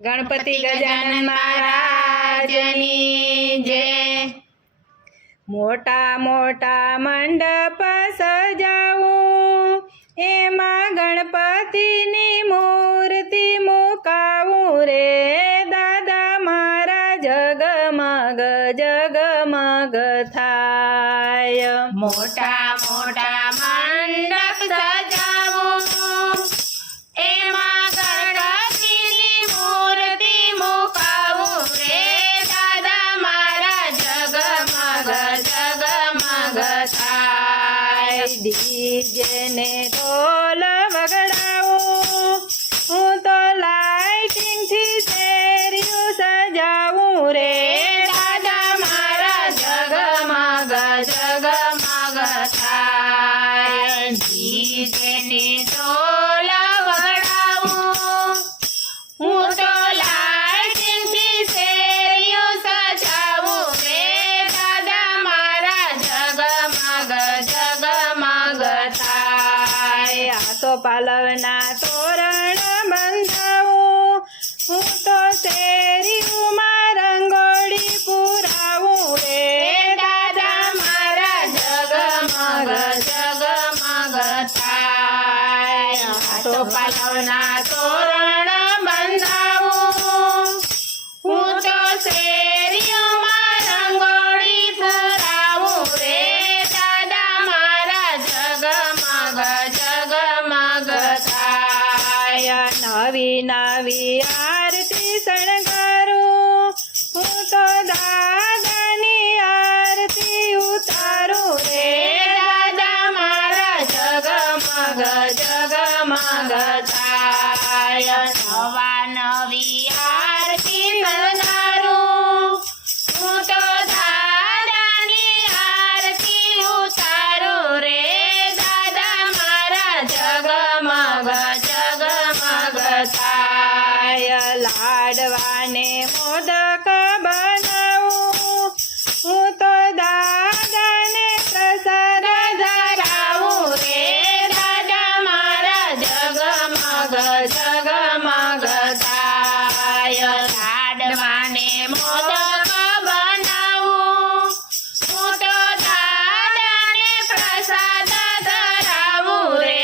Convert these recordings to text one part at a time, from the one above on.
ગણપતિ ગજાનન મહારાજની જય। મોટા મોટા મંડપ સજાવું, એમાં ગણપતિની મૂર્તિ મુકાવું રે દાદા મારા જગમગ જગમગ થાય। મોટા મોટા મંડપ સજાવું, એમાં ગણપતિની મૂર્તિ મુકાવું રે દાદા મારા જગમગ જગમગ થાય। ડીજે ને ઢોલ વગડાવું, હું તો લાઇટિંગથી શેરીઓ સજાવું રે દાદા મારા જગમગ જગમગ થાય। ડીજેની ઢોલ વગાડું, હું તો લાઇટિંગથી શેરીઓ સજાવું રે દાદા મારા જગમગ જગમગ થાય। આસો પાલવના તોરણ બંધાવું, હું તો શેરીઓમાં રંગોળી પુરાવું રે દાદા મારા જગમગ જગમગ થાય। આસો પાલવના તોરણ બંધાવું, હું તો શેરીઓમાં રંગોળી પુરાવું રે દાદા મારા જગમગ જગમગ થાય। નવી નવી આરતી શણગારું, હું તો દાદાની આરતી ઉતારું રે દાદા મારા જગમગ જગમગ થાય। નવા નવી આરતી શણગારું, હું તો દાદાની આરતી ઉતારું રે દાદા મારા જગમગ જગમગ થાય। લાડવાને મોદક બનાવું, હું તો દાદાને પ્રસાદ ધરાવું રે દાદા મારા જગમગ જગમગ થાય। લાડવાને મોદક બનાવું, હું તો દાદાને પ્રસાદ ધરાવું રે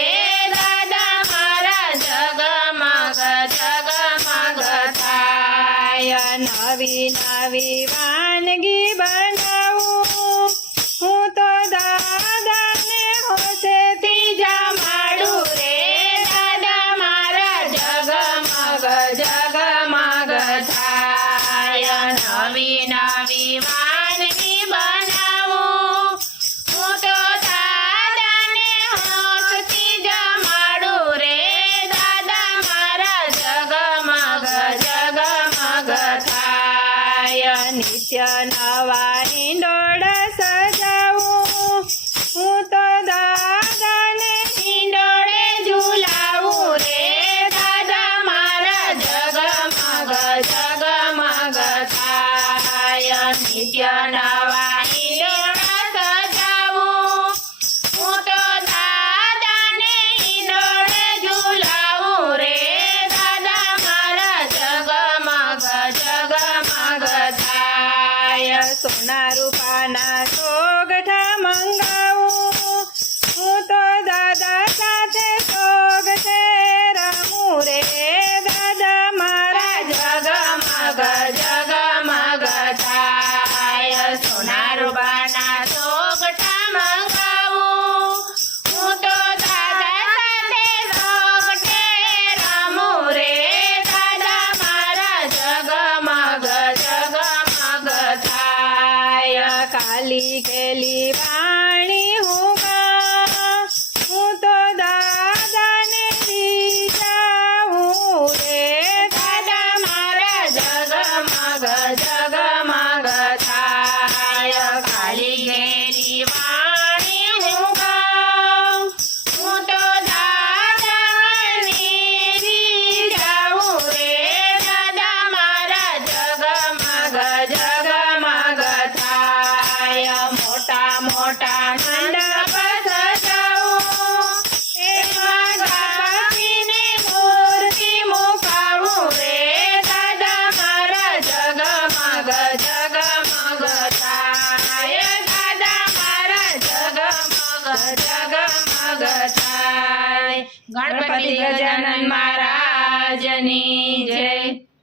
દાદા મારા જગમગ જગમગ થાય। નવી નવી વાનગી બનાવું, હું તો દાદાને હોશેથી જમાડું રે દાદા મારા જગમગ જગમગ થાય। નવી નવી વાનગી બનાવું, હું તો દાદાને હોંશથી જમાડું રે દાદા મારા જગમગ જગમગ થાય। નિત્ય નવા ઈંડોળ સજાવું, હું તો દાદાને ઈંડોળે ઝુલાવું રે દાદા મારા જગમગ જગમગ થાય। નિત્ય નવા ઈંડોળા સજાવું, હું તો દાદાને ઈંડોળે ઝુલાવું રે દાદા મારા જગમગ જગમગ થાય। સોના રૂપાના સોગઠા મંગાવું, હું તો દાદા સાથે સોગઠે રમું રે દાદા મારા જગમગ જગમગ થાય। સોના રૂપાના સોગઠા મંગાવું, હું તો દાદા સાથે સોગઠે રમું રે દાદા મારા જગમગ જગમગ થાય। કાલી કેલી વાણી હું ગાઉં, હું તો દાદાને રીઝાવું રે દાદા મારા જગમગ જગમગ થાય। કાલી ઘેરી વાણી હું ગાઉં, હું તો દાદાને રીઝાવું રે દાદા મારા જગમગ જગમગ થાય। જગમગ થાય. ગણપતિ ગજાનન મહારાજની જય.